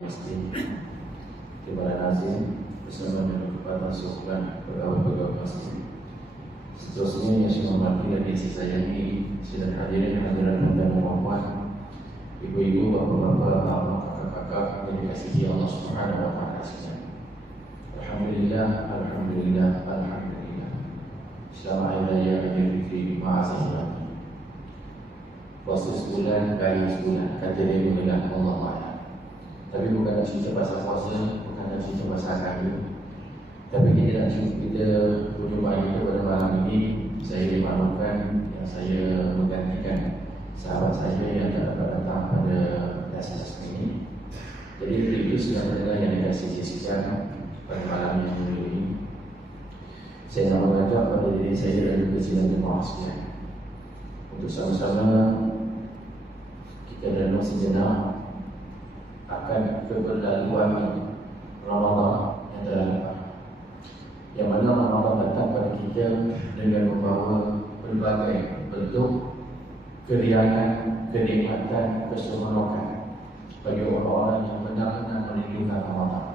Mesti kepada nazim bersama dengan kepada sukulan pegawai-pegawai masjid. Seterusnya yang saya hormati dan yang saya sayangi, sidang hadirin hadirat dan mohon ibu-ibu, bapak-bapak, kakak-kakak yang dikasihi Allah Subhanahu wa taala sekalian. Alhamdulillah, alhamdulillah, alhamdulillah. Selama hidayah yang diberi ma'azah puasa sebulan, kali sebulan, kata dia mengenal Allah Ta'ala. Tapi bukan nak cerita pasal puasa, bukan nak cerita pasal kami. Tapi kita nak cerita, kita perjumpaan kita pada malam ini, saya dimaklumkan yang saya menggantikan sahabat saya yang tak dapat datang pada dasar ini. Jadi review sedang berada yang dikasih sisikan pada malam yang mulia ini. Saya nak mengajak pada diri saya dan juga sidang jemaah sekalian untuk sama-sama kita renung sejenak akan keberlaluan Ramadan yang telah lepas, yang mana Ramadan datang pada kita dengan membawa berbagai bentuk keriangan, kenikmatan, keseronokan bagi orang-orang yang benar-benar merindukan Ramadan.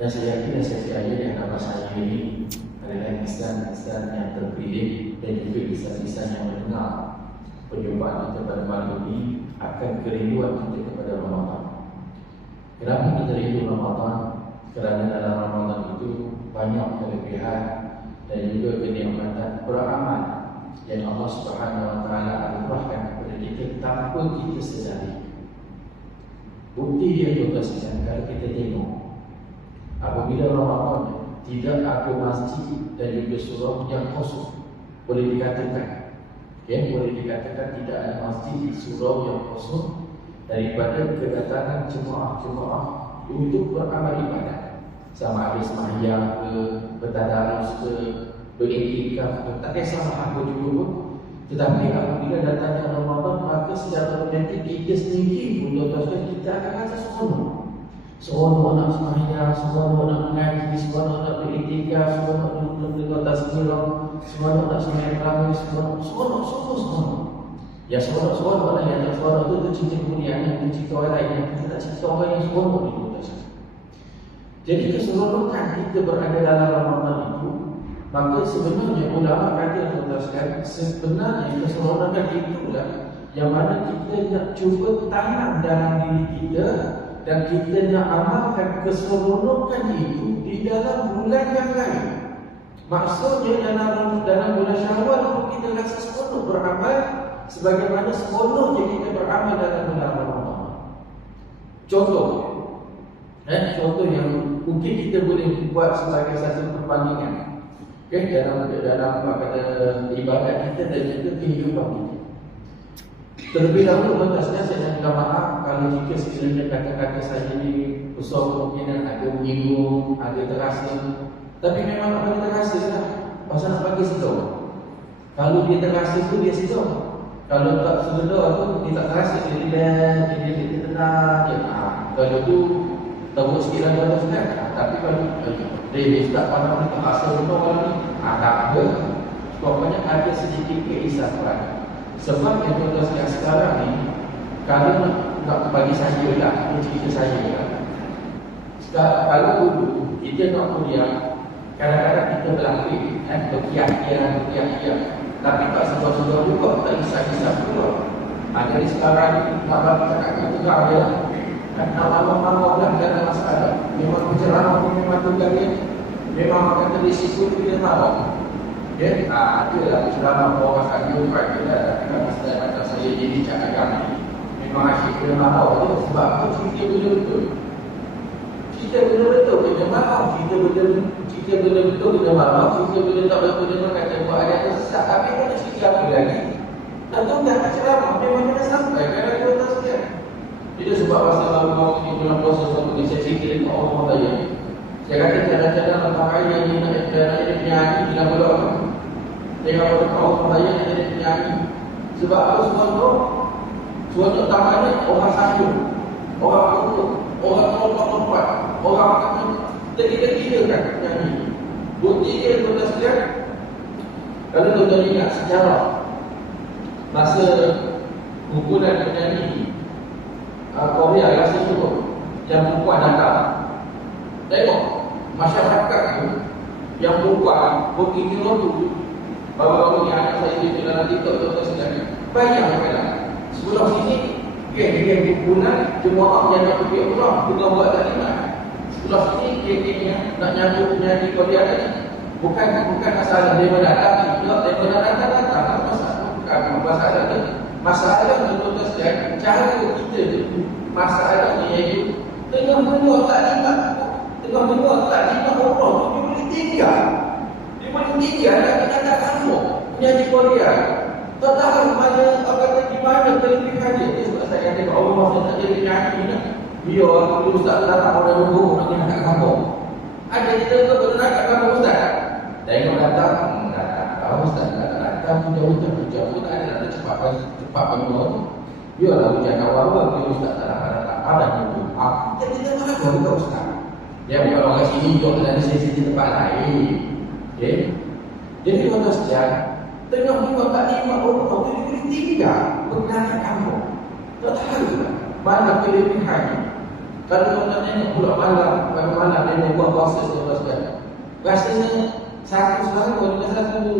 Dan saya yakin dan saya percaya yang nama saya ini adalah insan-insan yang terpilih dan juga insan-insan yang mendengar perjumpaan kita pada malam ini akan kerinduan kita kepada Ramadan. Kenapa kita rindu Ramadan? Kerana dalam Ramadan itu banyak kelebihan dan juga kenikmatan beramal yang Allah Subhanahu wa taala anugerahkan kepada kita tanpa kita sedari. Bukti dia juga sekalian kalau kita tengok apabila Ramadan tidak ada masjid dan juga surau yang kosong, boleh dikatakan boleh dikatakan tidak ada masjid, surau yang kosong daripada kedatangan jemaah-jemaah untuk beramal ibadah. Sama ada sembahyang ke, bertadarus ke, beriktikaf ke, tak kisahlah apa juga pun. Tetapi apabila datangnya Ramadan, maka secara otomatik kita sendiri pun tuan-tuan kita akan rasa seronok. Seronok nak sembahyang, seronok nak mengaji, seronok nak beriktikaf, seronok nak mendengar tazkirah, seronok nak sembahyang tarawih, seronok. Ya seronok lah, yang seronok tu cerita kemudian, yang cerita orang lain, yang kita tak cerita orang yang seronok ni pun. Jadi keseronokan kita berada dalam Ramadan itu, maka sebenarnya ulama kata tuan-tuan, sebenarnya keseronokan itulah yang mana kita nak cuba tanam dalam diri kita dan kita nak amalkan keseronokan itu di dalam bulan yang lain. Maksudnya dalam bulan Syawal pun kita rasa seronok beramal sebagaimana seronoknya kita beramal dalam bulan Ramadan. Contoh yang mungkin kita boleh buat sebagai satu perbandingan, dalam ibadat kita dan juga kehidupan kita. Terlebih dahulu saya nak minta maaf kalau jika sekiranya kata-kata saya ini besar kemungkinan ada menyinggung, ada terasa. Tapi memang tak boleh terasa lah, pasal nak bagi sedar. Kalau dia terasa tu dia sedar, kalau tak sedar tu dia tak terasa, dia tenang je. Kalau tu tahu sikit lah tuan sekalian. Tapi kalau dia tak pandang ni, tak rasa betul kalau ni, tak apa. Pokoknya ada sedikit keisafan. Sebab yang tuan sekalian sekarang ni, kalau nak bagi saya lah, cerita saya lah. Kalau dulu kita nak kuliah, kadang-kadang kita berlari, berkiak-kiak, tapi tak sedar-sedar juga, tak kisah-kisah juga. Jadi sekarang nak bagi cakap kita tegak je lah. Nak malam-malam dah tak ada masalah. Memang penceramah ni memang tugas dia. Memang akan terisiko kita tahu. Adalah penceramah orang radio private lah. Kalau macam saya jadi cakap agama ni, memang asyik kena mahu je. Sebab tu cerita betul-betul. Cerita betul-betul kena mahu. Cerita betul-betul kena mahu. Cerita betul tak betul dia kata buat ayat tu sesat. Tapi tak ada cerita apa lagi. Dan tu dah penceramah memang kena sampai. Kadang-kadang kita tak sekian. Itu sebab masa lalu ni bulan puasa satu ni saya cerita dengan orang tanya. Saya kata cadang-cadang lepas raya ni nak jadi penyanyi di dalam bulan. Tengok orang tanya nak jadi penyanyi. Sebab apa semua tamannya orang sayur, orang kutuk, orang lompat-lompat, orang makan tergila-gila kan penyanyi. Bukti dia tuan-tuan sekalian. Kalau tuan-tuan ingat sejarah masa kumpulan penyanyi Korea rasa tu yang perempuan datang. Tengok masyarakat tu yang perempuan pergi ke tu. Baru-baru ni anak saya di dalam TikTok tu sedang bayangkan sebelah sini geng-geng kumpulan jemaah yang nak pergi umrah bukan buat taklimat. Sebelah sini geng-geng nak nyambut penyanyi Korea tadi. Bukan masalah dia datang, dia datang bukan masalah tu. Masalah tuan-tuan sekalian, cara kita tu masalahnya iaitu tengah-tengah taklimat Allah tu dia boleh tinggal. Dia boleh tinggal dan kata kamu penyanyi Korea. Tak tahu mana di mana kelebihan dia. Sebab saya kata Allah saya tak jadi penyanyi ni. Dia aku ustaz datang orang dulu nak kena kat kampung. Ada kita tu pernah kat kampung ustaz. Tengok datang ustaz datang hujan pun tak ada cepat penuh. Biarlah hujan awal-awal dia ustaz tak ada ni. Jadi kita mana tahu kita ustaz. Dia bukan orang sini duduk dalam sesi tempat lain. Okey. Jadi tuan-tuan sekalian, tengok taklimat Allah tu dia boleh tinggal berkenaan kamu. Tak tahu mana kelebihannya. Kalau tuan-tuan tengok pula malam, bagaimana dia buat proses tuan-tuan sekalian. Rasanya satu satu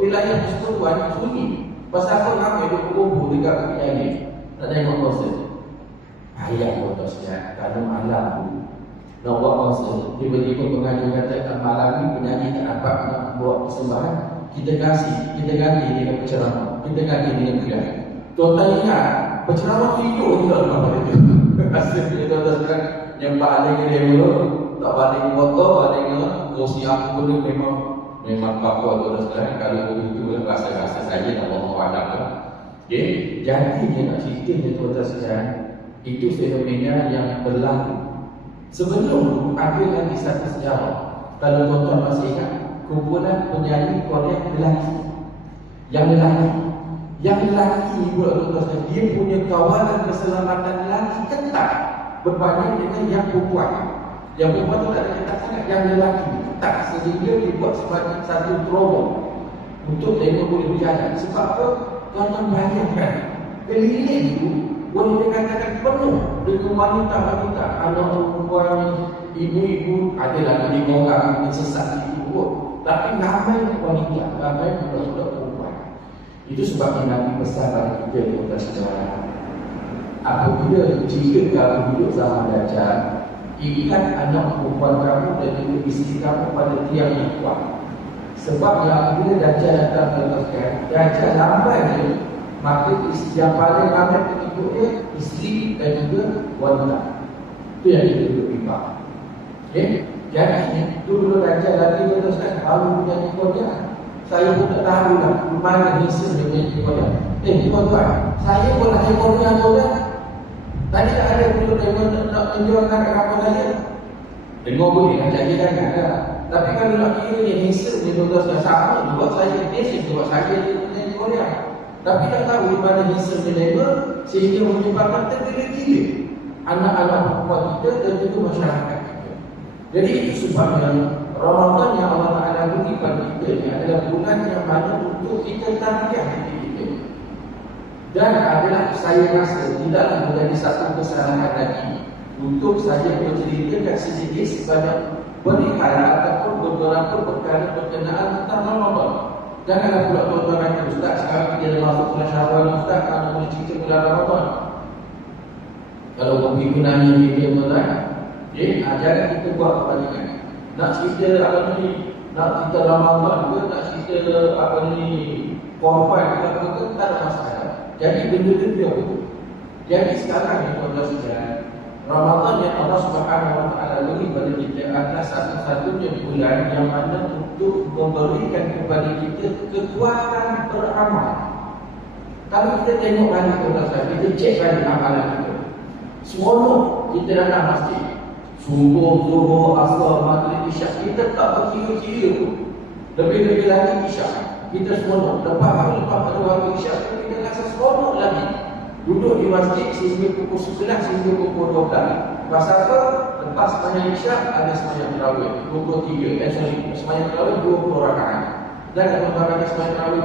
wilayah persekutuan sunyi. Pasal apa ramai duk berkumpul dekat penyanyi. Tak tengok proses. Ayat tuan-tuan sekalian, kalau malam tu nak buat proses, tiba-tiba pengajar kata malam ni penyanyi tak dapat nak buat persembahan, kita ganti dengan penceramah, kita ganti dengan kuliah. Tuan-tuan ingat, penceramah tidur juga lepas pada itu. Rasanya tuan-tuan sekalian, yang balik ke demo, tak balik ke motor, balik ke kursi aku pun memang apa tuan-tuan sekalian. Kalau begitu rasa-rasa saja tak mahu ada. Okay? Jadi dia nak ceritanya tuan-tuan sekalian, itu fenomena yang berlaku. Sebelum ada lagi satu sejarah. Kalau tuan-tuan masih ingat, kumpulan penyanyi Korea Yang lelaki pula tuan-tuan, dia punya kawalan keselamatan lelaki ketat berbanding dengan yang perempuan. Yang perempuan tu tak ada ketat sangat, yang lelaki ketat sehingga dibuat sebagai satu terowong untuk mereka boleh berjalan. Sebab apa? Tuan-tuan bayangkan, keliling itu boleh dikatakan penuh dengan wanita-wanita, anak perempuan, ibu-ibu, ada lagi 5 orang yang sesat itu pun. Tapi ramai wanita, ramai budak-budak perempuan. Itu sebabnya Nabi pesan pada kita tuan-tuan sekalian. Apabila jika kamu hidup zaman Dajjal, ikat anak perempuan kamu dan juga isteri kamu pada tiang yang kuat. Sebab apabila Dajjal datang tuan-tuan sekalian, Dajjal lambai dia, maka yang paling ramai pengikut dia isteri dan juga wanita. Itu yang kita duduk bimbang. Okay? Jadi dulu Dajjal lagi teruskan baru punya Korea. Saya pun tak tahu lah mana hisap dia punya Korea. Tuan-tuan, saya pun nak Korea juga. Tadi tak ada dulu dia nak menjualkan kat kapal saya. Dengar boleh nak cari kan ada. Tapi kalau nak kira dia hisap dia tuan-tuan sama juga saya hisap juga saya di Korea. Tapi tak tahu di mana hisap dia lebar sehingga menyebabkan tergila-gila anak-anak perempuan kita dan juga masyarakat kita. Jadi itu sebabnya Ramadan yang Allah Ta'ala beri pada kita ni adalah bulan yang mana untuk kita tarbiyah diri kita. Dan adalah saya rasa tidaklah menjadi satu kesalahan lagi untuk saya menceritakan sedikit sebanyak perihal ataupun beberapa perkara berkenaan tentang Ramadan. Janganlah pula tuan-tuan kata, Ustaz sekarang kita dah masuk bulan Syawal, Ustaz kalau boleh cerita bulan Ramadan. Kalau pergi gunanya dia tuan-tuan, jangan kita buat perbandingan. Nak cerita apa ni, nak cerita Ramadan ke, nak cerita apa ni, korban ke apa ke, tak ada masalah. Jadi benda-benda dia betul. Jadi sekarang ni tuan-tuan sekalian, Ramadan yang Allah Subhanahu Wa Taala beri pada kita adalah satu-satunya bulan yang mana untuk memberikan kepada kita kekuatan beramal. Kalau kita tengok balik tuan-tuan sekalian, kita cek balik amalan kita. Seronok kita datang masjid, subuh, zuhur, asar, maghrib, isyak, kita tak berkira-kira pun. Lebih-lebih lagi isyak, kita seronok. Lepas pada waktu isyak, kita rasa seronok lagi. Duduk di masjid sehingga pukul 11 sehingga pukul 12. Pasal apa? Lepas sembahyang isyak ada sembahyang tarawih 23. Sembahyang tarawih 20 rakaat. Dan kalau tuan-tuan sembahyang tarawih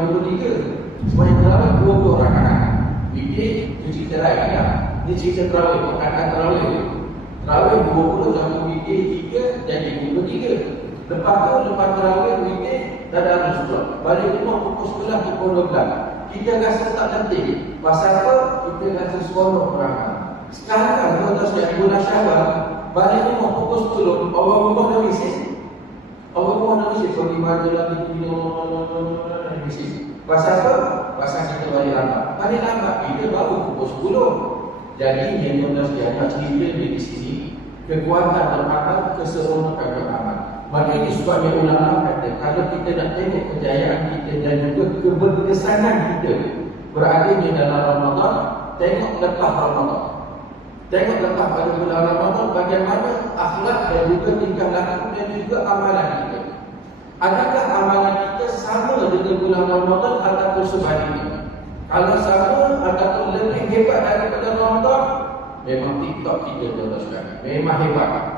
23, sembahyang tarawih 20 rakaat. Ini cerita lain ya. Ini cerita terawih, makanan terawih. Terawih 20 satu weekday 3 jadi 23. Lepas tu, lepas terawih weekday dah ada Rasulullah. Balik rumah pukul 11, pukul 12. Kita rasa tak penting. Pasal apa? Kita rasa seronok perangai. Sekarang, tuan-tuan sekalian, bulan Syawal, balik rumah pukul 10, orang rumah dah bising. Orang rumah dah bising. Kau di mana lagi bising. Pasal apa? Pasal kita balik lambat. Balik lambat, kita baru pukul 10. Jadi, yang tuan-tuan sekalian, nak cerita di sini, kekuatan bermakna keseronokan beramal. Maka ini sebabnya ulama kata, kalau kita nak tengok kejayaan kita dan juga keberkesanan kita beradanya dalam Ramadan, tengok lepas Ramadan. Tengok lepas pada bulan Ramadan bagaimana akhlak dan juga tingkah laku dan juga amalan kita. Adakah amalan kita sama dengan bulan Ramadan ataupun sebaliknya? Kalau sama ataupun lebih hebat daripada Ramadan, memang TikTok kita teruskan. Memang hebat.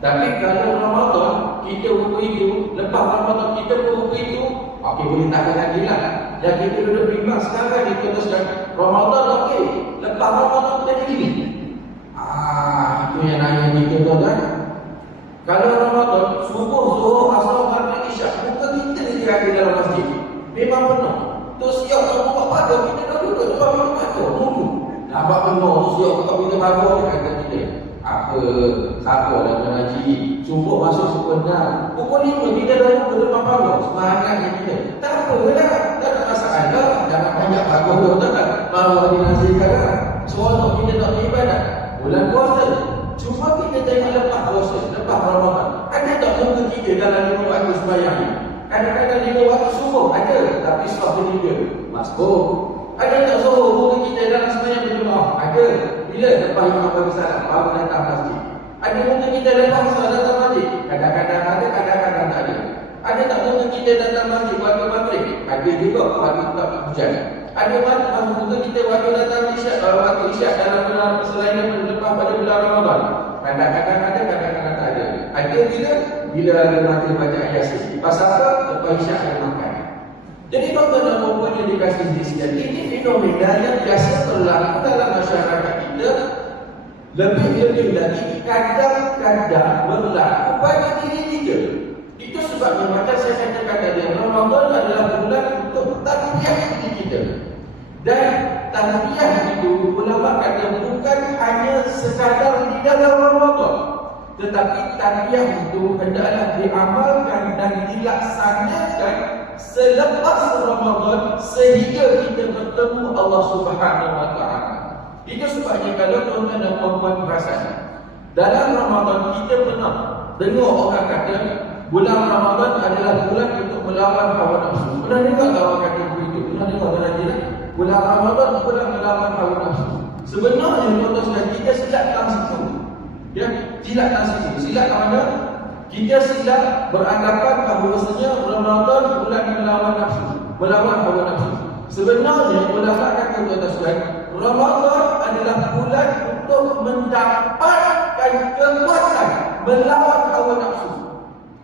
Tapi kalau Ramadan kita buku itu, lepas Ramadan kita buku itu, okey boleh tahan lagi lah. Dan kita duduk bimbang sekarang kita teruskan. Ramadan okey, lepas Ramadan kita ini. Itu yang nanya kita tuan-tuan. Kalau Ramadan subuh, zuhur, asar, maghrib, isyak, bukan kita ni ada dalam masjid. Memang penuh. Terus siap nak buat pada kita dah duduk depan minum pada dulu. Nampak penuh tu siap buka minum pada dia kata kita. Apa siapa dah mengaji subuh masuk sebenar. Pukul 5 kita dah duduk depan pada. Semangatnya kita. Tak apalah, tak ada masalah. Jangan banyak bagus tuan-tuan. Baru dinasihatkan lah. Seronok kita tak beribadat. Bulan puasa. Cuma kita tengok lepas puasa, lepas Ramadan. Ada tak tunggu kita dalam 5 waktu sembahyang ni? Kadang-kadang 5 waktu subuh ada, tapi setelah ketiga masbuk. Ada tak subuh tunggu kita dalam sembahyang berjemaah? Ada. Bila lepas imam bagi salam baru datang masjid. Ada tunggu kita lepas salat datang masjid? Kadang-kadang ada, kadang-kadang tak ada. Ada tak tunggu kita datang masjid waktu maghrib? Ada juga waktu tak hujan. Ada waktu kita waktu datang isyak, waktu isyak dalam bulan selain lepas pada bulan Ramadan. Kadang-kadang ada, kadang-kadang tak ada. Ada bila ada mati baca Yasin. Pasal apa? Lepas isyak ada makan. Jadi tuan-tuan dan puan yang dikasih di sini, ini fenomena yang biasa berlaku dalam masyarakat kita. Lebih-lebih lagi kadang-kadang berlaku pada diri kita. Itu sebabnya macam saya katakan tadi, Ramadan adalah bulan untuk tarbiyah diri kita. Dan tarbiyah itu ulama kata bukan hanya sekadar di dalam Ramadan, tetapi tarbiyah itu hendaklah diamalkan dan dilaksanakan selepas Ramadan sehingga kita bertemu Allah Subhanahu wa taala. Itu sebabnya kalau tuan-tuan dan puan-puan perasan, dalam Ramadan kita pernah dengar orang kata bulan Ramadan adalah bulan untuk melawan hawa nafsu. Pernah dengar orang kata begitu? Pernah dengar dalam jiran? Bulan Ramadan bulan melawan hawa nafsu. Sebenarnya tuan-tuan sekalian, kita silap dalam situ. Ya, silap dalam situ. Silap mana? Kita silap beranggapan bahawasanya Ramadan bulan melawan nafsu, melawan hawa nafsu. Sebenarnya ulama kata tuan-tuan sekalian, Ramadan adalah bulan untuk mendapatkan kekuatan melawan hawa nafsu.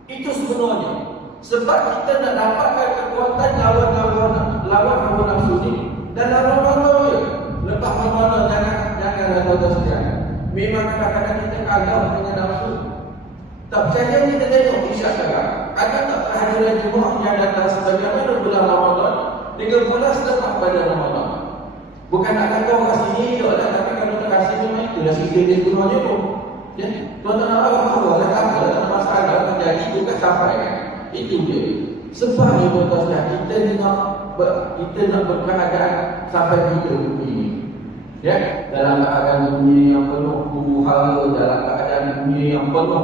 Itu sebenarnya. Sebab kita nak dapatkan kekuatan lawan hawa nafsu ni dalam Ramadan je. Lepas Ramadan janganlah tuan-tuan sekalian. Memang kadang-kadang kita kalah dengan nafsu. Tak percaya kita tengok isyak sekarang. Ada tak kehadiran jemaah yang datang sebagaimana bulan Ramadan dengan bulan selepas pada Ramadan? Bukan nak kata orang sini tak ada, tapi kalau terkasih memang itu dah cerita dia sebenarnya pun. Ya, tuan-tuan nak apa lah, tak apa, tak masalah terjadi juga sampai kan. Itu dia. Sebab ni tuan-tuan sekalian, kita nak berkeadaan sampai kita ini. Ya, dalam keadaan dunia yang penuh huru-hara, dalam keadaan dunia yang penuh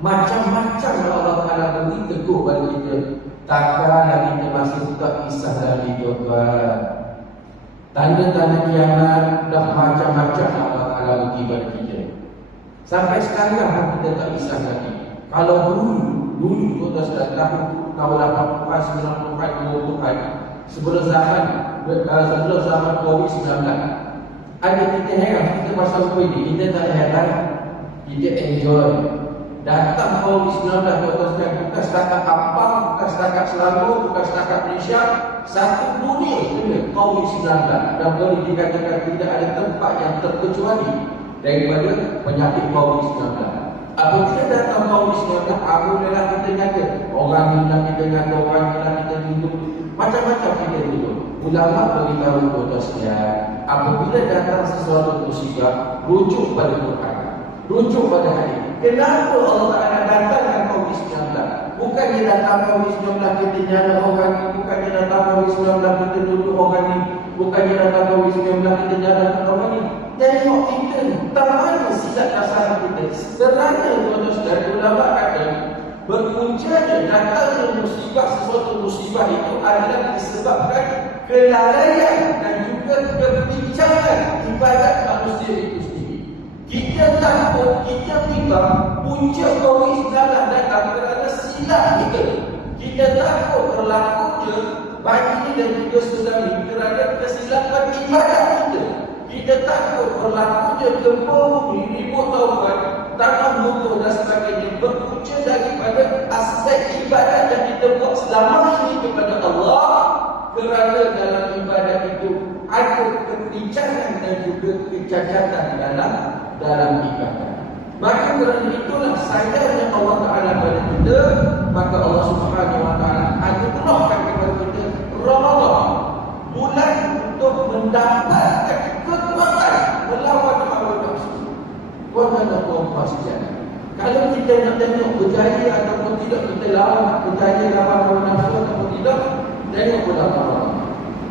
macam-macam Allah Taala beri teguh pada kita. Takkanlah kita masih tak kisah lagi tuan-tuan. Tanda-tanda kiamat dah macam-macam Allah Taala beri pada kita. Sampai sekarang kita tak kisah lagi. Kalau dulu tuan-tuan sudah tahun 80-an, 90-an, 20-an, sebelum zaman COVID-19, ada kita heran, kita pasal ini, kita tak heran, kita enjoy. Datang tahun 1912 bukan setakat Ampang, bukan setakat Selangor, bukan setakat Malaysia, satu dunia sebenarnya tahun 19 dan boleh dikatakan tidak ada tempat yang terkecuali daripada penyakit COVID-19. Apabila datang COVID-19, apabila kita nyata orang ni nak kita nyata, orang ni nak kita duduk, macam-macam kita duduk. Ulama beritahu kepada sekalian, apabila datang sesuatu musibah, rujuk pada Quran, rujuk pada hadis. Kenapa Allah Taala datangkan COVID-19? Bukannya datang COVID-19 kita nyala orang ni, bukannya datang COVID-19 kita duduk orang ni, bukannya datang COVID-19 kita nyala orang ni. Tengok kita ni, tak mana silap dasar kita. Kerana tuan-tuan ulama kata, berpunca datangnya musibah, sesuatu musibah itu adalah disebabkan kelalaian dan juga kebincangan ibadat manusia itu sendiri. Kita takut, kita bimbang punca COVID-19 datang kerana silap kita. Kita takut berlakunya banjir dan juga tsunami kerana kesilapan ibadat kita. Kita takut berlakunya gempa bumi ribuan tahun, tanah luntur dan sebagainya berpunca daripada aspek ibadat yang kita buat selama ini kepada Allah, kerana dalam ibadat itu ada kebincangan dan juga kecacatan dalam ibadat. Maka kerana itulah sayangnya Allah Ta'ala pada kita, maka Allah Subhanahu Wa Ta'ala anugerahkan kepada kita Ramadan, bulan untuk mendapatkan kekuatan melawan hawa nafsu. Tuan-tuan dan puan-puan sekalian, kalau kita nak tengok berjaya ataupun tidak, kita lawan berjaya lawan hawa nafsu ataupun tidak, tengok bulan Ramadan.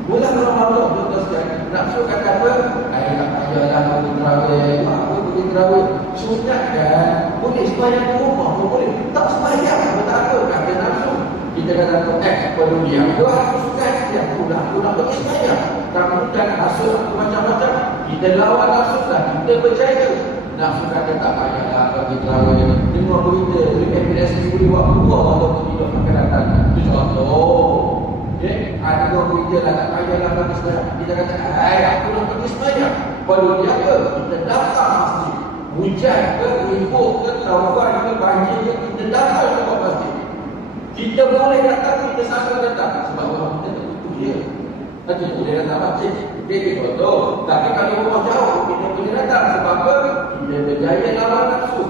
Bulan Ramadan, tuan-tuan sekalian, nafsu kata apa? Ayah tak payahlah pergi terawih, apa pergi terawih, sunat kan, boleh sembahyang di rumah pun boleh, tak sembahyang apa tak apa, kata nafsu. Kita kata perlu dia, aku sunat dia, aku nak pergi sembahyang, kemudian hasut aku macam-macam, kita lawan nafsu lah, kita percaya. Nafsu kata tak payahlah pergi terawih, dengar berita, MPS boleh buat keluar walaupun tidak akan datang. Itu contoh. Ada orang berita lah, tak payahlah pergi sembahyang. Kita kata, aku nak pergi sembahyang. Perlu dia ke? Kita datang masjid. Hujan ke, ribut ke, taufan ke, banjir ke, kita datang ke masjid. Kita boleh datang, kita sangka datang. Sebab orang kita tak tutup dia. Kita boleh datang masjid. Dia contoh. Tapi kalau rumah jauh, kita boleh datang. Sebab apa? Kita berjaya lawan nafsu.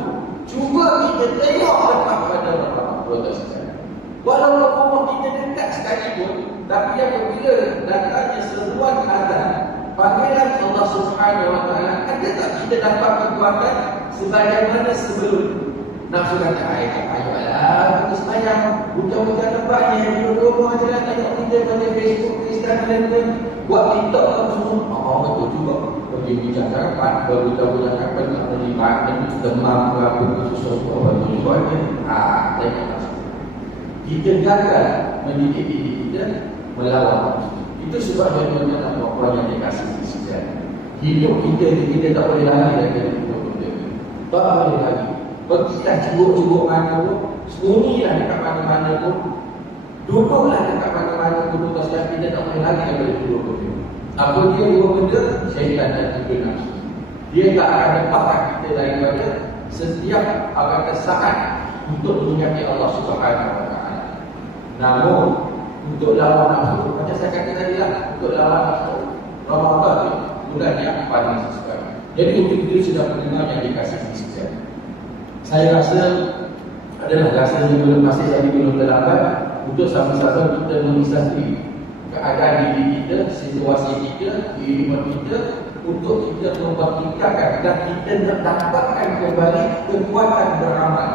Cuba kita tengok dekat pada orang-orang. Walaupun rumah kita dekat sekalipun, tapi apabila datangnya seruan azan, panggilan Allah Subhanahu Wa Taala, ada tak kita dapat kekuatan sebagaimana sebelum? Nafsu kata, ayolah, kita sembahyang, hujan-hujan tempatnya, duduk rumah je lah, tengok kita pada Facebook, Instagram, buat TikTok kan semua. Betul juga. Pergi bincang sarapan, berbulan-bulan kapan nak terlibat, demam, berapa, susu-susu, betul juga. Tengok nafsu. Kita gagal mendidik diri kita melawan nafsu. Itu sebab yang puan yang dikasih sejarah. Hidup kita tak boleh lari dari hidup kita. Tak boleh lagi. Pergilah curug-curug mana pun, sembunyilah dekat mana-mana pun, duduklah dekat mana-mana pun, kita tak boleh lari dari hidup kita. Apa dia dua benda? Syaitan dan juga nafsu. Dia tak akan lepaskan kita daripada setiap apakah saat untuk menyakiti Allah Subhanahu Wa Taala. Namun untuk lawan nafsu, macam saya kata tadi lah, untuk lawan nafsu Ramadan ni bulan yang paling sesuai. Jadi untuk itu sudah mendengar yang dikasih sejarah. Saya rasa adalah rasanya belum terlambat untuk sama-sama kita mengisahkan keadaan diri kita, situasi kita, kehidupan kita, untuk kita mempertingkatkan dan kita mendapatkan kembali kekuatan beramal,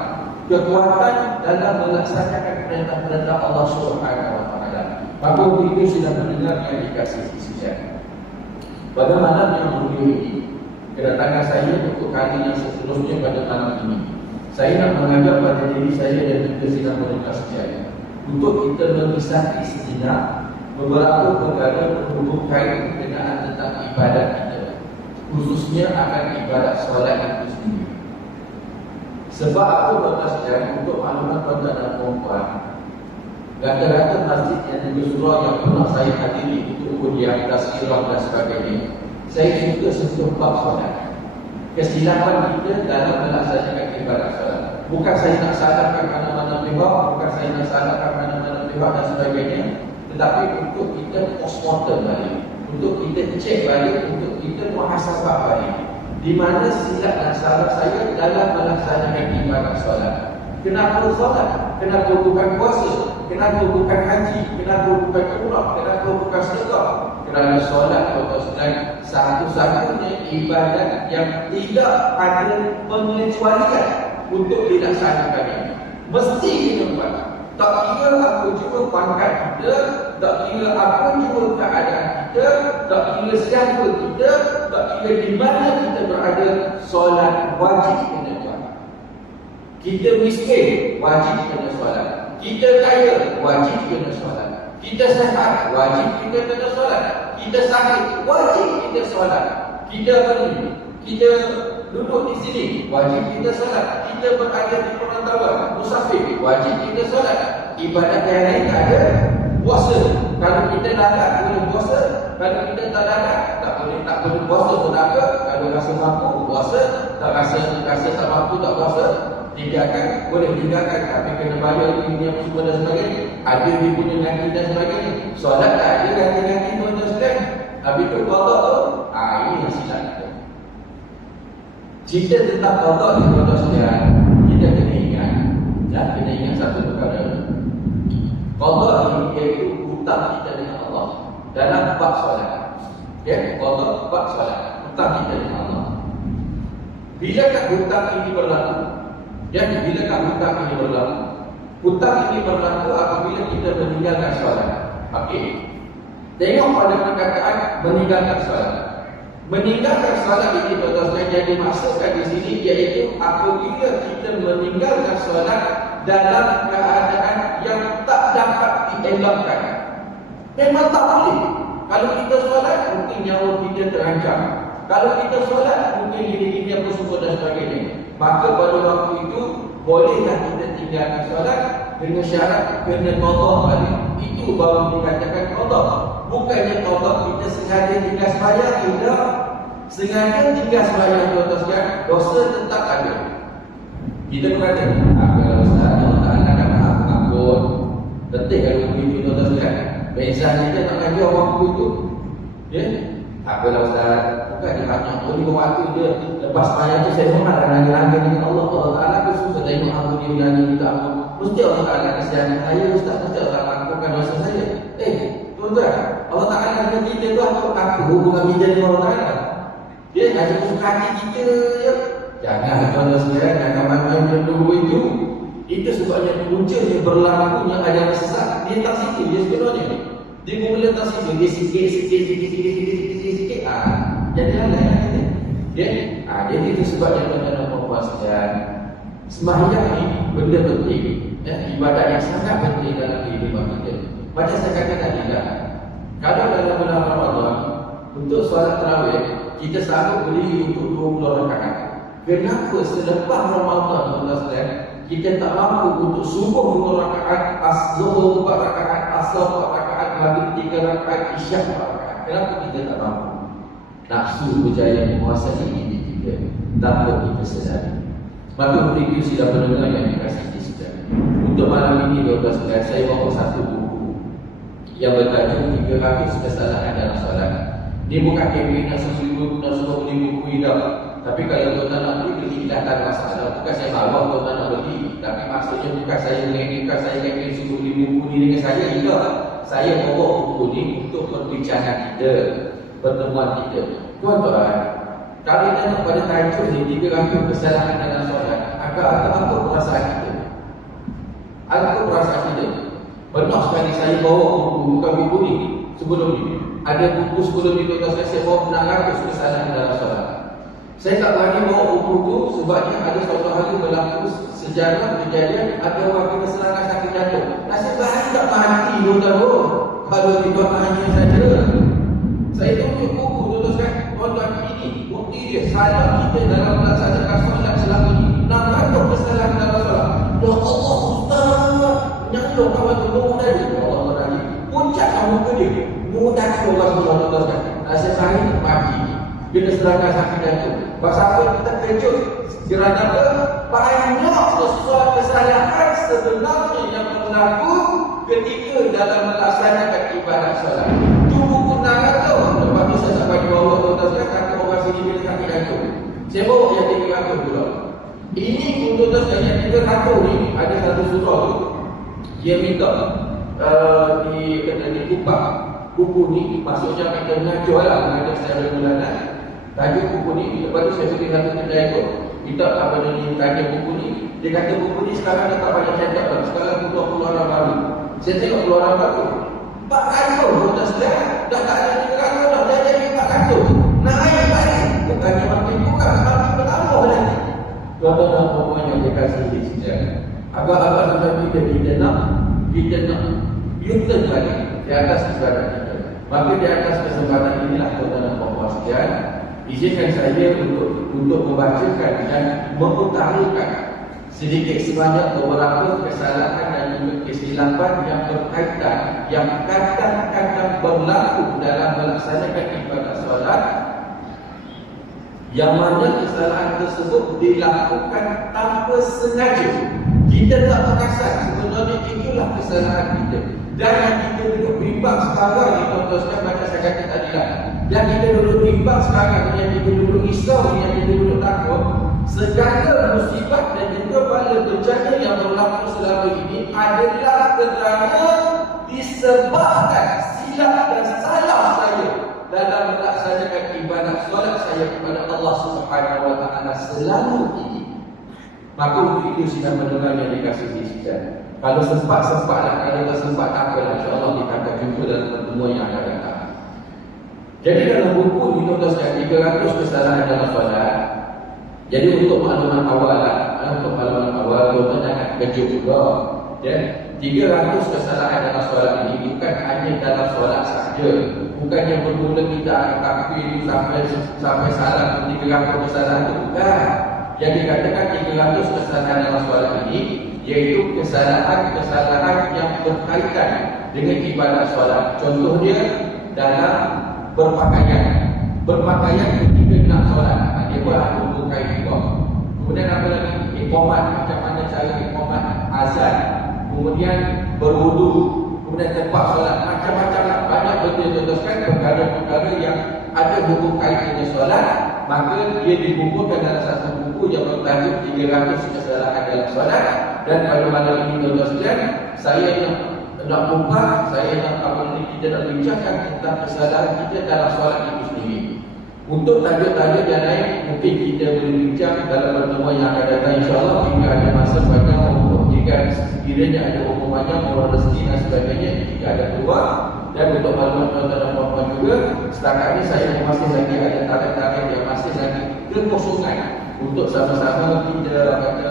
kekuatan dalam melaksanakan perintah-perintah Allah Subhanahu Wa Taala. Maka itu sudah mendengar yang dikasih sejarah. Pada malam yang mulia ini, kedatangan saya untuk kali yang seterusnya pada malam ini, saya nak mengajak pada diri saya dan juga sidang pendengar sekalian untuk kita mengisahkan sejenak beberapa perkara berhubungan dengan tentang ibadat kita, khususnya akan ibadat solat itu sendiri. Sebab apa tuan-tuan sekalian, untuk maklumat tuan-tuan dan puan-puan, rata-rata masjid yang juga surau yang pernah saya hadiri untuk ujian, tazkirah dan sebagainya, saya suka sentuh bab solat. Kesilapan kita dalam melaksanakan ibadat solat. Bukan saya nak salahkan mana-mana pihak, bukan saya nak salahkan mana-mana pihak dan sebagainya, tetapi untuk kita postmortem balik, untuk kita cek balik, untuk kita muhasabah balik. Di mana silap dan salah saya dalam melaksanakan ibadat solat. Kenapa solat? Kenapa bukan puasa? Kenapa bukan haji? Kenapa bukan umrah? Kenapa bukan sedekah? Kerana solat atau sedang satu-satunya ibadat yang tidak ada pengecualian untuk dilaksanakannya. Mesti kita buat. Tak kira apa juga pangkat kita, tak kira apa juga keadaan kita, tak kira siapa kita, tak kira di mana kita berada, solat wajib kena buat. Kita miskin, wajib kena solat. Kita kaya, wajib kena solat. Kita sehat, wajib kita kena solat. Kita sakit, wajib kita solat. Kita kita duduk di sini, wajib kita solat. Kita berada di perantauan, musafir, wajib kita solat. Ibadat yang lain tak ada. Puasa, kalau kita lalat boleh puasa, kalau kita tak lalat tak boleh puasa pun apa. Kalau rasa mampu puasa, tak rasa tak mampu tak puasa, tinggalkan, boleh tinggalkan, tapi kena bayar dunia semua dan sebagainya. Ada dia punya ganti dan sebagainya. Solat tak ada ganti-ganti tu dan sebagainya. Tapi tu qada tu, ini yang silap kita. Cerita tentang qada ni tuan-tuan sekalian, kita kena ingat. Kena ingat satu perkara. Qada ni iaitu hutang kita dengan Allah dalam bab solat. Qada bab solat, hutang kita dengan Allah. Bilakah hutang ini berlaku? Bilakah hutang ini berlaku? Hutang ini berlaku apabila kita meninggalkan solat. Okey. Tengok pada perkataan meninggalkan solat. Meninggalkan solat ini tuan-tuan yang dimaksudkan di sini iaitu apabila kita meninggalkan solat dalam keadaan yang tak dapat dielakkan. Memang tak boleh. Kalau kita solat, mungkin nyawa kita terancam. Kalau kita solat, mungkin gini-gini apa semua dan sebagainya. Maka pada waktu itu, bolehlah kita tinggalkan solat dengan syarat kena qada balik. Itu baru dikatakan qada. Bukannya qada kita sengaja tinggal sembahyang, tidak. Sengaja tinggal sembahyang tuan-tuan sekalian, dosa tetap ada. Kita berkata, kalau Ustaz, Allah Ta'ala akan ampun. Penting kalau begitu tuan-tuan sekalian. Bezah kita tak ngaji orang begitu. Apalah Ustaz, bukan dia banyak boleh waktu dia lepas sembahyang tu saya memang nangis-nangis dengan Allah. Allah Ta'ala aku suka tengok aku dia menangis minta ampun. Mesti Allah Ta'ala kasihan saya Ustaz, mesti Allah Ta'ala ampunkan dosa saya. Tuan-tuan, Allah Ta'ala dengan kita tu apa hubungan kita dengan Allah Ta'ala? Dia hanya suka hati kita je. Jangan tuan-tuan sekalian, jangan macam dulu itu. Itu sebabnya puncanya berlakunya ajaran sesat. Dia tak situ dia sebenarnya. Dia mula tak situ, dia sikit. Jadi lain kita. Jadi itu sebabnya tuan-tuan dan puan-puan sekalian, sembahyang ni benda penting. Ibadat yang sangat penting dalam kehidupan kita. Macam saya kata tadi kan, kalau dalam bulan Ramadan untuk solat tarawih kita sanggup berdiri untuk 20 rakaat. Kenapa selepas Ramadan tuan-tuan sekalian kita tak mampu untuk subuh 2 rakaat, zuhur 4 rakaat, asar 4 rakaat, maghrib 3 rakaat, isyak 4 rakaat? Kenapa kita tak mampu? Nafsu berjaya menguasai diri kita tanpa kita sedari. Maka review sudah mendengar yang dikasih di sedari. Untuk malam ini tuan-tuan sekalian, saya bawa satu buku yang bertajuk 300 kesalahan dalam solat. Dia bukan kempen nak suruh beli buku hidup. Tapi kalau tuan-tuan nak beli dah tak ada masalah. Bukan saya bawa tuan-tuan nak beli, tapi maksudnya bukan saya menginginkan saya kempen suruh beli buku ni dengan saya. Tidak. Saya bawa buku ni untuk perbincangan kita, pertemuan kita. Tuan-tuan, kalau kita nak pada tajuk ni 300 kesalahan dalam solat, agak-agak apa perasaan kita? Apa perasaan kita? Pernah sekali saya bawa buku, bukan buku ni, sebelum ni. Ada buku sebelum ni tuan-tuan saya bawa 600 kesalahan dalam solat. Saya tak berani bawa buku tu sebabnya ada suatu hari berlaku sejarah kejadian ada orang kena serangan sakit jantung. Nasib baik tak mati tuan-tuan. Kalau tidak hanya saja. Saya tunjuk buku tuan-tuan ini bukti dia salah kita dalam melaksanakan solat selama ini. 600 kesalahan dalam solat. Ya Allah Ustaz, menyangka kawan tu mudah je. Allah tadi puncak kamu ke dia. Mudah tu Allah SWT. Nasib baik mati. Kena serangan sakit jantung. Pasal apa kita kejut? Kerana apa? Banyak sesuatu kesalahan sebenarnya yang berlaku ketika dalam melaksanakan ibadat solat. Cuba pernah kata, lepas tu saya sampai bawa tuan-tuan sekalian, kata orang sini bila kaki kata. Saya bawa yang 300 pula. Ini untuk tuan sekalian 300 ni ada satu surah tu. Dia minta dikupak buku ni, maksudnya kita mengajar lah, mengajar secara bulanan. Tajuk buku ni, lepas tu saya pergi satu kedai tu, minta apa ni, tanya buku ni. Dia kata buku ni sekarang dah tak banyak cetak dah. Sekarang buku keluaran baru. Saya tengok keluaran baru 400 tuan sekalian. Dah tak ada 300 dah, dah jadi 400. Naik balik. Bukannya makin kurang, makin bertambah lagi. Tuan-tuan dan puan yang dikasihi sekalian, agak-agak sampai kita nak U-turn lagi di atas kesempatan kita. Maka di atas kesempatan inilah tuan-tuan dan puan sekalian, izinkan saya untuk membacakan dan mengutarakan sedikit sebanyak beberapa kesalahan dan juga kesilapan yang berkaitan, yang kadang-kadang berlaku dalam melaksanakan ibadat solat, yang mana kesalahan tersebut dilakukan tanpa sengaja. Kita tak perasan sebenarnya itulah kesalahan kita. Dan yang kita duduk bimbang sekarang ni, tuan-tuan sekalian, macam saya kata tadi lah, yang kita duduk bimbang sekarang ni, yang kita duduk risau ni, yang kita duduk takut, segala musibah dan juga bala bencana yang berlaku selama ini adalah kerana disebabkan silap dan salah saya dalam melaksanakan ibadat solat saya kepada Allah Subhanahu Wa Taala selalu ini. Maka untuk itu sidang mendengar yang dikasihi sekalian, kalau sempat-sempatlah, kalau tak sempat tak apalah, insya-Allah kita akan jumpa dalam pertemuan yang akan datang. Jadi dalam buku ni tuan-tuan sekalian, 300 kesalahan dalam solat. Jadi untuk makluman awal lah, untuk makluman awal, tuan-tuan jangan kejut juga. Ya, 300 kesalahan dalam solat ini bukan hanya dalam solat sahaja. Bukannya bermula kita takbir itu sampai salam 300 kesalahan itu, bukan. Yang dikatakan 300 kesalahan dalam solat ini iaitu kesalahan-kesalahan yang berkaitan dengan ibadat solat. Contoh dia dalam berpakaian. Berpakaian ketika nak solat, dia buat hukum kain juga. Kemudian apa lagi? Iqamat, macam mana cara iqamat, azan. Kemudian berwudu, kemudian tempat solat, macam-macam lah. Banyak betul-betul perkara-perkara yang ada hukum kait dengan solat. Maka dia dikumpulkan dalam satu buku yang bertajuk 300 kesalahan dalam solat. Dan pada malam ini tuan-tuan sekalian, saya nak buka, saya nak kita nak bincangkan tentang kesalahan kita dalam solat itu sendiri. Untuk tajuk-tajuk yang lain mungkin kita boleh bincang dalam pertemuan yang akan datang, insya-Allah, jika ada masa panjang, jika sekiranya ada hukumannya, orang rezeki dan sebagainya, jika ada peluang. Dan untuk maklumat tuan-tuan dan puan-puan juga, setakat ini saya masih lagi ada tarikh-tarikh yang masih lagi kekosongan untuk sama-sama kita kata,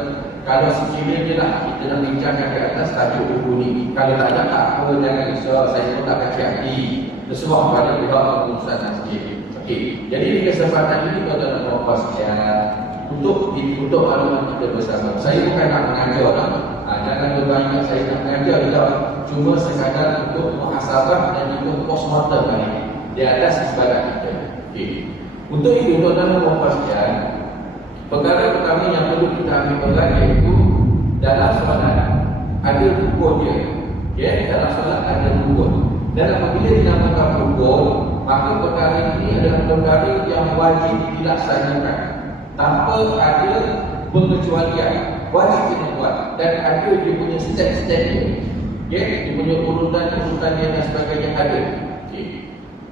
kalau sekiranya lah kita nak bincangkan di atas tajuk buku ni. Kalau tak ada, tak apa, jangan risau, saya pun tak kecil hati. Terserah pada pihak pengurusan sendiri. Okey, jadi di kesempatan ini tuan-tuan dan puan-puan sekalian, untuk maklumat kita bersama, saya bukan nak mengajar lah. Jangan berbanyak saya nak mengajar juga, cuma sekadar untuk muhasabah dan juga postmortem kali ini di atas ibadat kita. Okey. Untuk itu tuan-tuan dan puan-puan sekalian, perkara pertama yang perlu kita ambil peran iaitu dalam solat ada rukun dia. Okay? Dalam solat ada rukun. Dan apabila dinamakan rukun, maka perkara ini adalah perkara yang wajib dilaksanakan tanpa ada pengecualian. Wajib kita buat dan ada dia punya step-step dia. Okay? Dia punya urutan-urutan dia dan sebagainya ada. Okay?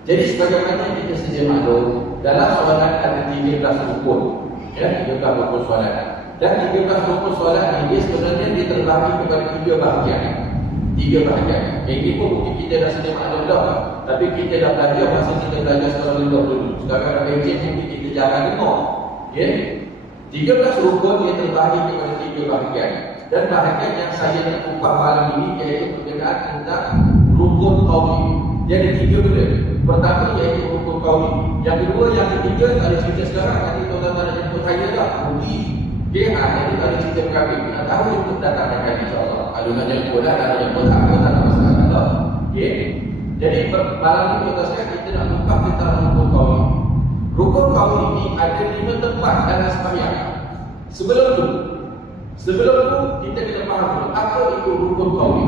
Jadi sebagaimana kita sedia maklum, dalam solat ada 13 rukun. Ya, 13 rukun solat. Dan 13 rukun solat ini dia sebenarnya dia terbagi kepada 3 bahagian. 3 bahagian. Ini pun mungkin kita dah sedia maklum dah. Tapi kita dah belajar masa kita belajar secara dulu. Sekarang ada ejen mungkin kita jarang dengar. Ya. 13 rukun dia terbagi kepada 3 bahagian. Dan bahagian yang saya nak kupas malam ini iaitu perbezaan tentang rukun qauli. Dia ada 3 benda. Pertama iaitu rukun qauli. Yang kedua, yang ketiga, kalau cerita sekarang nanti tuan-tuan ada jemput saya dah rugi. Jadi kalau cerita berkabit, nak tahu untuk datang dekat insya-Allah. Kalau nak jemput dah, tak ada jemput tak apa, tak ada masalah dah. Okey. Jadi malam ni tuan-tuan sekalian, kita nak kupas tentang rukun qauli. Rukun qauli ini ada 5 tempat dalam sembahyang. Sebelum tu kita kena faham dulu apa itu rukun qauli.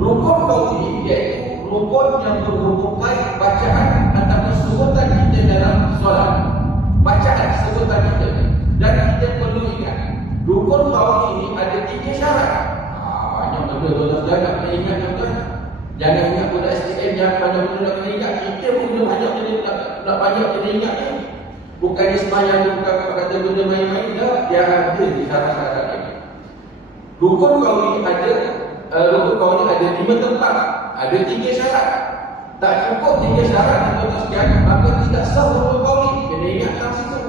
Rukun qauli iaitu rukun yang berhubungan bacaan ataupun sebutan kita dalam solat. Bacaan sebutan kita. Dan kita perlu ingat, rukun qauli ini ada 3 syarat. Banyak benda tuan-tuan nak kena ingat tuan-tuan. Jangan ingat budak STM yang banyak benda nak kena ingat. Kita pun banyak benda nak banyak kena ingat ni. Bukan sembahyang, bukan kata benda main-main dah. Dia ada di syarat-syarat ini. Rukun qauli ada 5 tempat. Ada 3 syarat. Tak cukup 3 syarat tuan-tuan sekalian, maka tidak sah rukun qauli. Kena ingat tak situ.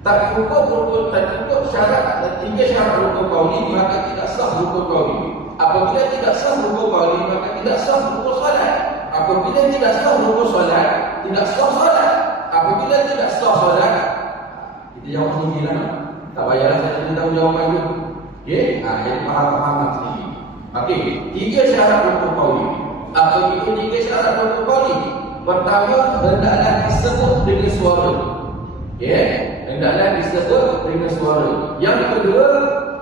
Tak cukup syarat 3 syarat rukun qauli, maka tidak sah rukun qauli. Apabila tidak sah rukun qauli, maka tidak sah rukun solat. Apabila tidak sah rukun solat, tidak sah solat. Apabila tidak sah solat, kita jawab sendiri lah. Tak payahlah saya tahu jawapan itu. Okey, jadi faham sendiri. Okey, 3 syarat rukun qauli. Apa itu 3 syarat rukun qauli? Pertama, hendaklah disebut dengan suara. Okey, hendaklah disebut dengan suara. Yang kedua,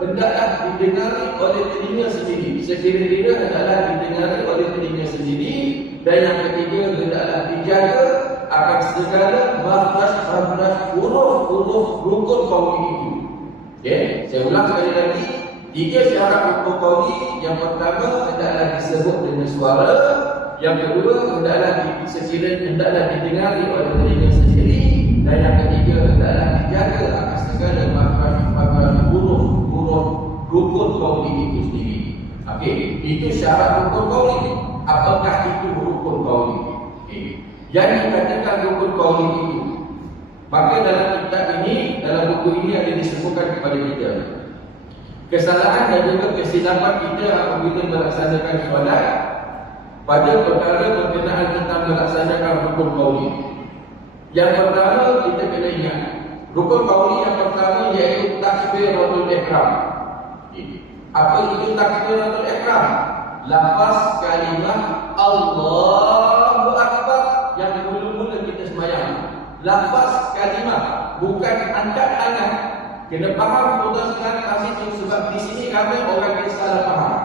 hendaklah didengar oleh telinga sendiri. Sekiranya hendaklah didengar oleh telinga sendiri. Dan yang ketiga, hendaklah dijaga akan segala makhraj huruf rukun qauli itu. Okey, saya ulang sekali lagi. 3 syarat rukun qauli. Yang pertama, hendaklah disebut dengan suara. Yang kedua, hendaklah didengar oleh telinga sendiri. Dan yang ketiga, hendaklah dijaga akan segala makhraj huruf rukun qauli itu sendiri. Okey, itu syarat rukun qauli. Apakah itu rukun qauli? Okey, yang dikatakan rukun qauli itu, maka dalam kitab ini, dalam buku ini ada disebutkan kepada kita kesalahan dan juga kesilapan kita apabila melaksanakan solat pada perkara berkenaan tentang melaksanakan rukun qauli. Yang pertama, kita kena ingat rukun qauli yang pertama iaitu takbiratul ihram. Apa itu takbiratul ihram? Lafaz kalimah Allahu Akbar yang mula-mula kita sembahyang. Lafaz kalimah, bukan angkat tangan. Kena faham tuan-tuan sekalian kasih tu, sebab di sini kami orang yang salah faham.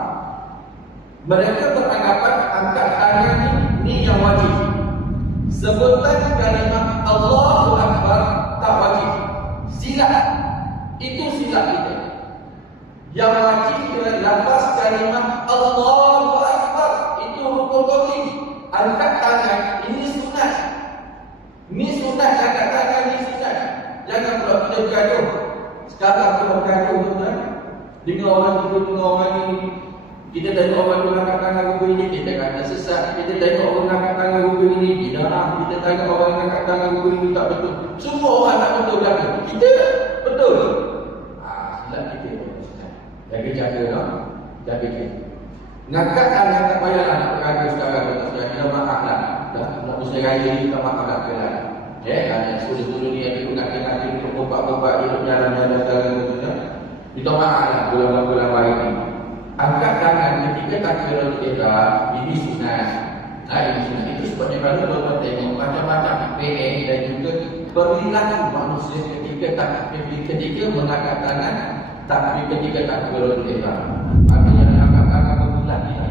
Mereka beranggapan angkat tangan ni yang wajib. Sebutan kalimah Allahu Akbar tak wajib. Silap. Itu silap kita. Yang wajib adalah lafaz kalimah Allahu Akbar. Itu rukun qauli. Angkat tangan ini sunat. Ini sunat, angkat tangan ini sunat. Jangan pula kita bergaduh. Sekarang kita bergaduh tuan-tuan. Dengan orang ini. Kita tengok orang tu angkat tangan rukun ini, kita kata sesat. Kita tengok orang angkat tangan rukun ini, bid'ah. Kita tengok orang angkat tangan rukun ini tak betul. Semua orang tak betul belaka. Kita betul. Silap kita. Jaga-jaga lah. Jaga-jaga. Ngangkat tangan tak payahlah nak bergaduh sekarang. Kita maaf lah. Dah nak usai raya ni kita maaf lah ke lah. Yang sudah-sudah ni yang digunakan untuk bobak-bobak hidup jalan-jalan sekarang. Kita maaf lah bulan-bulan baik ni. Angkat tangan ketika takbiratul ihram ini sunat. Ini sunat. Itu sebabnya kalau tuan-tuan tengok macam-macam PN dan juga perilaku manusia ketika mengangkat tangan, tapi ketika takbiratul ihram. Artinya angkat tangan berbulan ni.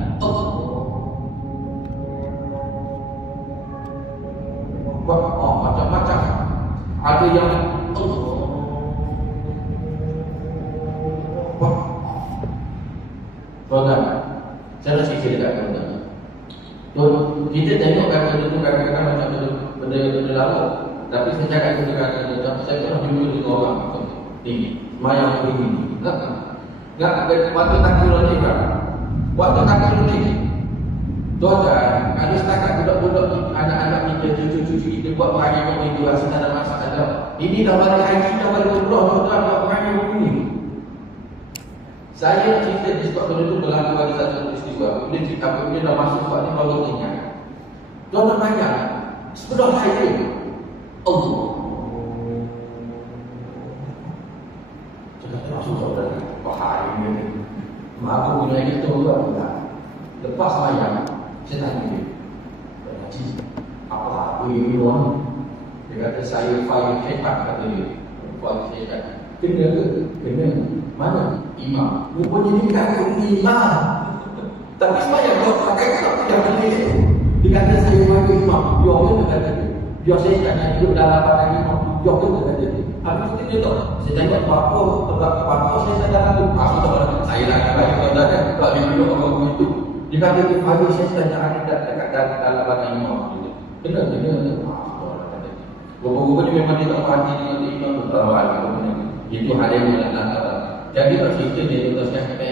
Macam-macam. Ada yang tuan-tuan, saya nak cerita dekat tuan-tuan. Kita tengok benda tu kadang-kadang macam benda lama. Tapi saya cakap ketika saya pernah jumpa dengan orang ni, semayang begini. Waktu takbiratul ihram. Waktu takbiratul ihram. Tuan-tuan, kalau setakat budak-budak anak-anak kita, cucu-cucu kita buat perangai begitu, rasa tak ada masalah. Ini dah balik haji, dah balik umrah, tuan-tuan buat perangai begini. Saya cerita di sebab benda itu berlaku pada satu peristiwa. Bila cerita apabila dah masuk sebab ni baru ingat. Tuan-tuan banyak sebelah saya Allah. Cakap langsung saudara. Bahaya ni. Mak aku punya itu juga pula. Lepas semayang, saya tanya dia. Haji, apa ini orang? Dia kata saya faham hebat kata dia. Faham hebat. Kena ke? Kena. Mana? Imam. Rupanya dia kata imam. Tapi sebenarnya kalau pakai tak tidak boleh. Dia kata saya bagi imam. Biar dia kata dia. Biar saya tanya duduk dalam badan imam. Biar dia kata dia. Habis itu dia tak. Saya tengok apa tempat apa saya tak dalam tu. Aku tak ada. Saya nak bagi kau dah kan. Tak dia duduk orang itu. Dia kata dia bagi saya tanya ada dekat dalam badan imam. Kena. Buku-buku ni memang dia tak perhati dengan imam tu. Itu hal yang menentang. Jadi cerita dia teruskan kita.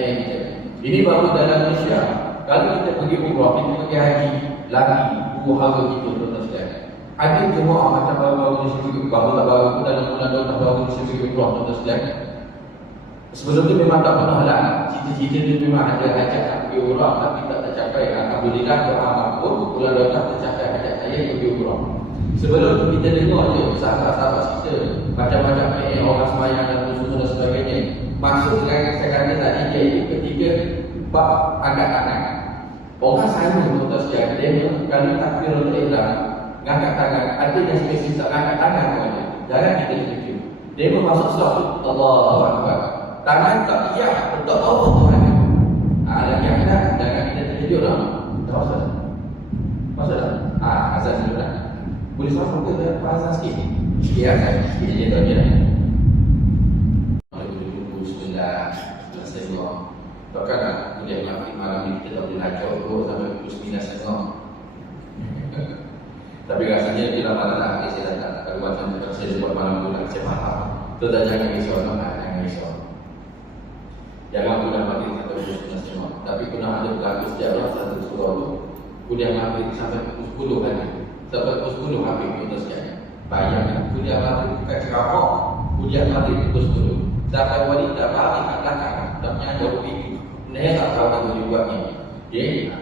Ini baru dalam Malaysia. Kalau kita pergi umrah, kita pergi haji, lagi buahara kita teruskan. Ada jemaah macam baru-baru ni sebut, baru tak baru dalam bulan tak baru ni sebut umrah teruskan. Sebelum tu memang tak pernah lah. Cita-cita dia memang ada hajat nak pergi umrah tapi tak tercapai. Alhamdulillah doa pun bulan tak tercapai hajat saya pergi umrah. Sebelum tu kita dengar je sahabat-sahabat kita macam-macam orang sembahyang dan semua dan sebagainya. Maksud dengan saya kata tadi dia itu ketika bab angkat tangan. Orang sama tuan sekalian dia kalau takbiratul ihram angkat tangan ada yang spesifik angkat tangan saja. Jangan kita terkejut. Dia masuk solat Allahu Akbar. Tangan tak iya untuk Allah Tuhan. Lagi ada jangan kita terkejut lah. Tak masalah. Masalah. Azan dulu dah. Boleh sama ke azan sikit? Sikit azan. Sikit je tu je. Bahkan kuliah malam ni kita tak boleh lacak dulu sampai pukul 9.30. Tapi rasanya dia lama nak saya datang. Kalau macam saya buat malam bulan saya faham. Tu dah jangan risau, jangan risau. Jangan kuliah maghrib sampai pukul 9.30. Tapi kena ada berlaku sejarah satu surah tu. Kuliah maghrib sampai pukul 10 hari. Sampai pukul 10 habis kita sekian. Bayangkan kuliah maghrib bukan ceramah. Kuliah maghrib pukul 10. Sampai wanita balik kat belakang. Tak punya ada rupi. Dia tak tahu apa dia buat ni. Okay?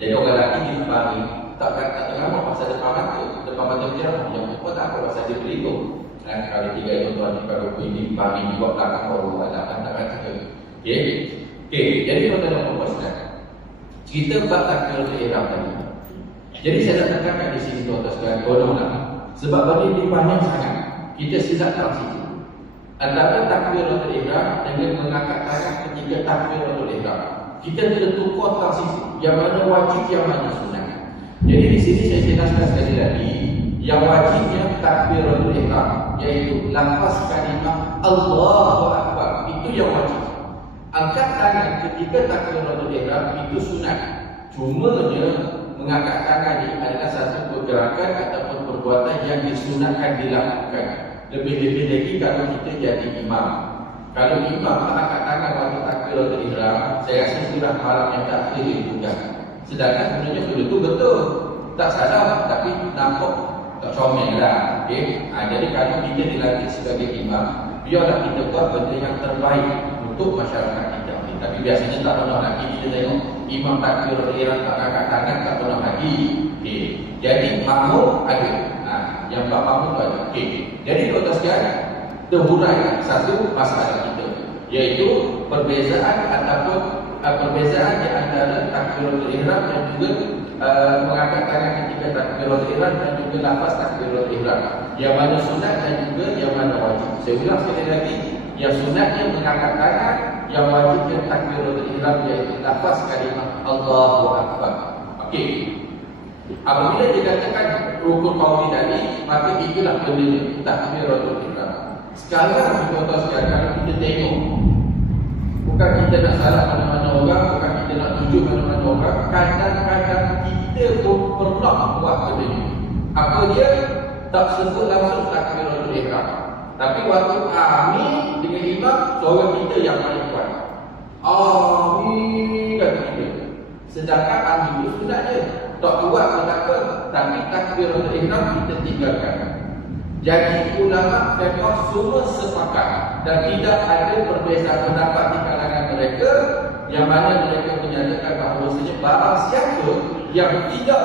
Jadi orang lelaki di pagi tak tengah pasal depan mata dia yang apa tak apa pasal dia berhitung. Kali 3 itu tuan di pada ini pagi buat belakang baru ada tak kata. Okey, jadi tuan-tuan dan puan-puan, cerita bab takbiratul ihram tadi. Jadi saya nak tekankan di sini tuan-tuan sekalian, tolonglah. Sebab bagi ini banyak sangat. Kita silap dalam situ. Antara takbiratul ihram dengan mengangkat tangan ketika takbiratul ihram. Kita tertukar tak situ. Yang mana wajib, yang mana sunat. Jadi di sini saya jelaskan sekali lagi. Yang wajibnya takbiratul ihram, iaitu lafaz kalimah Allahu Akbar. Itu yang wajib. Angkat tangan ketika takbiratul ihram itu sunat. Cuma dia mengangkat tangan ini adalah satu pergerakan ataupun perbuatan yang disunatkan dilakukan. Lebih-lebih lagi kalau kita jadi imam. Kalau imam tak angkat tangan waktu takbiratul ihram, saya rasa sudah malam yang terakhir juga. Sedangkan sebenarnya benda itu betul, tak salah, tapi nampak tak comel lah. Okay? Jadi kalau kita dilatih sebagai imam, biarlah kita buat benda yang terbaik untuk masyarakat kita. Tapi biasanya tak pernah lagi kita tengok imam takbiratul ihram tak angkat tangan, tak pernah lagi. Okay? Jadi makmum ada. Yang bab makmum tu ada. Okay. Jadi tuan-tuan sekalian, terhurai satu masalah kita, iaitu perbezaan ataupun perbezaan di antara takbiratul ihram dan juga mengangkat tangan ketika takbiratul ihram dan juga lafaz takbiratul ihram. Yang mana sunat dan juga yang mana wajib. Saya ulang sekali lagi, yang sunatnya mengangkat tangan, yang wajibnya takbiratul ihram iaitu lafaz kalimah Allahu Akbar. Okey. Apabila dikatakan rukun qauli tadi, maka itulah benda takbiratul ihram. Sekarang tuan-tuan sekalian, kalau kita tengok, bukan kita nak salah mana-mana orang, bukan kita nak tuju mana-mana orang, kadang-kadang kita pun pernah buat benda ni. Apa dia? Tak sebut langsung takbiratul ihram, tapi waktu amin dengan imam, suara kita yang paling kuat. Amin kata kita. Sedangkan amin itu sunat je. Tak buat pun tak apa, tapi takbiratul ihram kita tinggalkan. Jadi ulama fiqh semua sepakat dan tidak ada perbezaan pendapat di kalangan mereka yang mana mereka menyatakan bahawasanya barang siapa yang tidak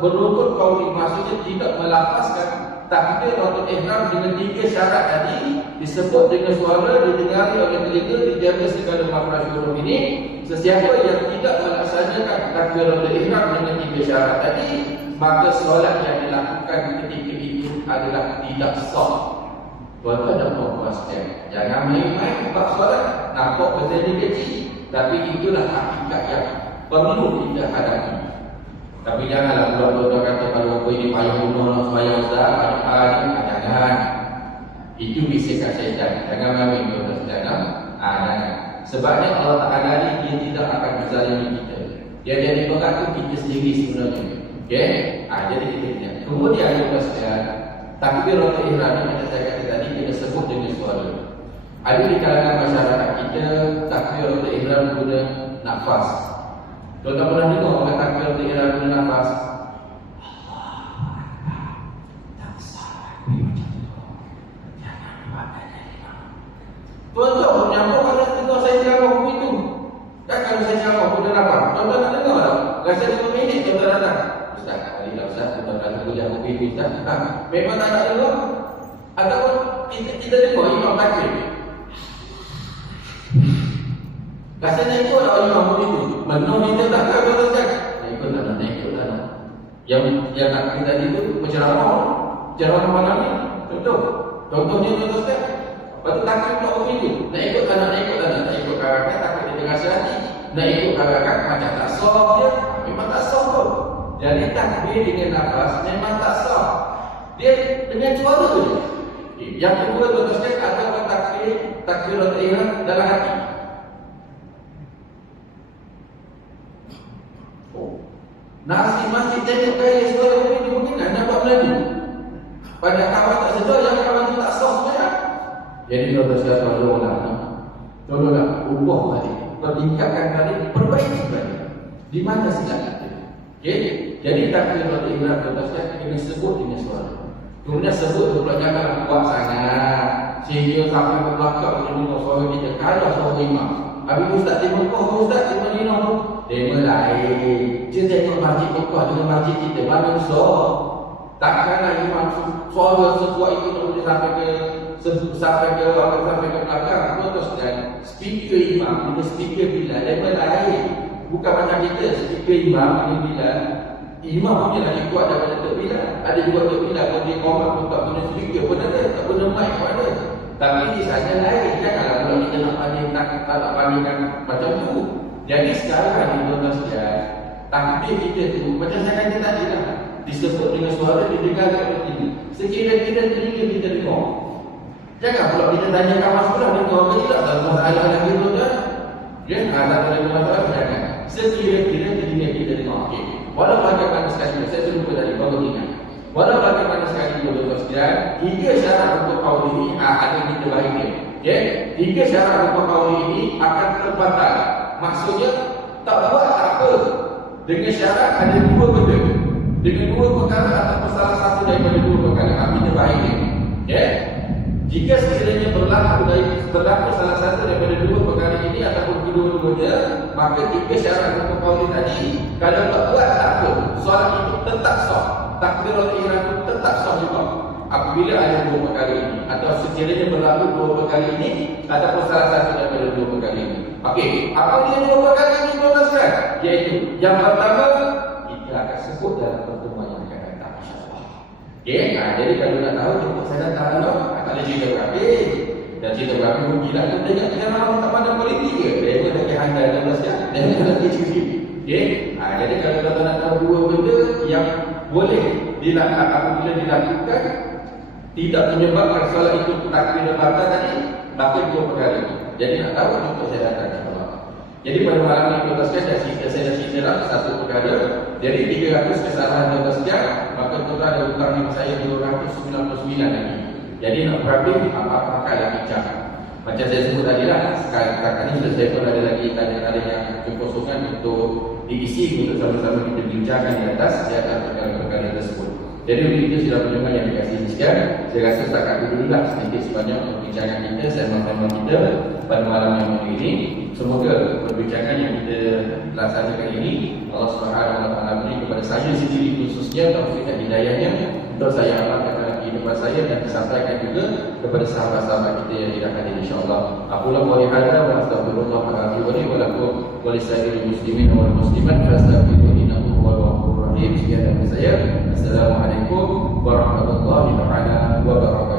berrukun qauli, maksudnya tidak melafazkan takbiratul ihram dengan 3 syarat tadi, disebut dengan suara, didengari oleh telinga, dijaga segala makhraj huruf ini. Sesiapa yang tidak melaksanakan takbiratul ihram dengan 3 syarat tadi, maka solat yang dilakukan ketika itu adalah tidak sah. Tuan-tuan dan puan-puan sekalian, jangan main-main bab solat. Nampak benda ni kecil, tapi itulah hakikat yang perlu kita hadapi. Tapi janganlah tuan-tuan kata kalau ini payah bunuh sembahyang ustaz, jangan. Itu bisikan syaitan. Jangan main tuan-tuan sekalian. Jangan. Sebabnya Allah Ta'ala ni dia tidak akan menzalimi kita. Yang jadi berat tu kita sendiri sebenarnya. Okey? Jadi kita lihat. Kemudian tuan-tuan sekalian, takbiratul ihram ni macam saya kata tadi kita sebut dengan suara. Ada di kalangan masyarakat kita takbiratul ihram guna nafas. Tuan-tuan pernah dengar orang takbiratul ihram guna nafas? Tuan-tuan pun nyambung ada dengar saya ceramah begitu. Kan kalau saya ceramah guna nafas, tuan-tuan nak dengar tak? Rasa 5 minit tuan-tuan datang. Ustaz, kalilah Ustaz, tuan-tuan kata dia aku pergi Ustaz. Memang tak nak dengar. Ataupun kita dengar imam takbir. Rasanya ikut lah imam begitu. Menung kita tak kata Ustaz. Ikut tak nak, ikut tak nak. Yang nak kita tadi tu menceramah. Ceramah malam ni. Contohnya tuan Ustaz. Lepas tu takbir pula begitu. Nak ikut tak nak, nak ikut tak nak. Tak ikut karakat, takbir dia dengar sehati. Nak ikut karakat macam tak sah dia. Memang tak sah pun. Jadi takbir dengan nafas memang tak sah. Dia dengan suara tu je. Yang kedua tuan-tuan sekalian, ada orang takbiratul ihram dalam hati. Nasi masih tengok gaya suara ini mungkin nampak meladu. Pada kawan tak sedar, yang kawan tu tak sah sebenarnya. Jadi tuan-tuan sekalian, tolonglah ubah balik, pertingkatkan balik, perbaiki balik. Di mana silap kita? Okey? Jadi takbiratul ihram tuan-tuan sekalian kena sebut dengan suara. Kemudian sebut tu pula jangan kuat sangat sehingga sampai ke belakang kita dengar suara kita. Kalau suara imam, habis Ustaz di Mekah, Ustaz di Madinah tu tema lain. Dia tengok masjid Mekah dengan masjid kita mana besar. Takkanlah imam suara sekuat itu boleh sampai ke belakang. Tuan-tuan sekalian, speaker imam dengan speaker Bilal tema lain. Bukan macam kita speaker imam dengan Bilal. Imam punya lagi kuat daripada Tok Bilal. Ada juga Tok Bilal pun dia komat pun tak guna speaker pun ada, tak guna mic pun ada. Tapi di sana lain. Janganlah kalau kita nak banding, tak nak bandingkan macam tu. Jadi sekarang ni tuan-tuan sekalian, takbir kita tu macam saya kata tadi lah, disebut dengan suara didengar dekat telinga. Sekira-kira telinga kita dengar. Jangan pula kita tanya kawan sekolah dengar ke tidak dalam ayat-ayat kita kan. Ya, ada masalah jangan. Sekira-kira telinga kita dengar. Okey. Walau bagaimana sekali, saya lupa tadi, baru ingat. Walau bagaimana sekali, tuan-tuan sekalian, 3 syarat untuk kaul ini akan kita bahagia. Okay? 3 syarat untuk kaul ini akan terbatal. Maksudnya, tak buat tak apa. Dengan syarat ada 2 benda. Dengan 2 perkara atau salah satu daripada 2 perkara, kita bahagia. Okay? Jika sekiranya berlaku salah satu daripada 2 perkara ini ataupun kedua-duanya, maka 3 syarat untuk kaul tadi, kalau tak buat tak apa, solat itu tetap sah. Takbiratul ihram itu tetap sah juga apabila ada 2 perkara ini, atau sekiranya berlaku 2 perkara ini ataupun salah satu daripada 2 perkara ini. Okey, apa dia 2 perkara ini tuan-tuan sekalian? Iaitu yang pertama, kita akan sebut dalam pertemuan yang akan datang, insya-Allah. Okey, jadi kalau nak tahu jemput saya datang dulu. Tak ada cerita berapa. Dan cerita berapa pun gila kita tengok jangan orang tak pandang politik ke. Dia pun nak handal dan siap. Dan nanti cuci. Okey. Jadi kalau kita nak tahu 2 benda yang boleh dilakukan apabila dilakukan tidak menyebabkan solat itu takbir dan batal tadi, maka 2 perkara ini. Jadi nak tahu untuk saya datang insya-Allah. Jadi pada malam ini tuan-tuan sekalian saya dah ceritalah satu perkara. Jadi 300 kesalahan tuan-tuan sekalian, maka total ada hutang dengan saya 299 lagi. Jadi nak berapa apa-apa kalau bincang. Macam saya sebut tadi lah, sekarang ini sudah saya pun ada lagi tanda-tanda yang kekosongan untuk diisi untuk sama-sama kita bincangkan di atas di atas perkara-perkara tersebut. Jadi untuk itu sudah pendengar yang dikasihi sekalian, saya rasa setakat itu dulu lah sedikit sebanyak perbincangan kita, sama-sama kita pada malam yang ini. Semoga perbincangan yang kita laksanakan ini Allah Subhanahu Wa Taala beri kepada saya sendiri khususnya taufik dan hidayahnya untuk saya amalkan dalam kehidupan saya dan disampaikan juga kepada sahabat-sahabat kita yang tidak hadir insya-Allah. Aqulu qouli hadza wa astaghfirullah wa lakum wa lisairil muslimin wal muslimat fastaghfiruhu innahu huwal ghafurur rahim. Sekian dari saya. Assalamualaikum warahmatullahi wabarakatuh.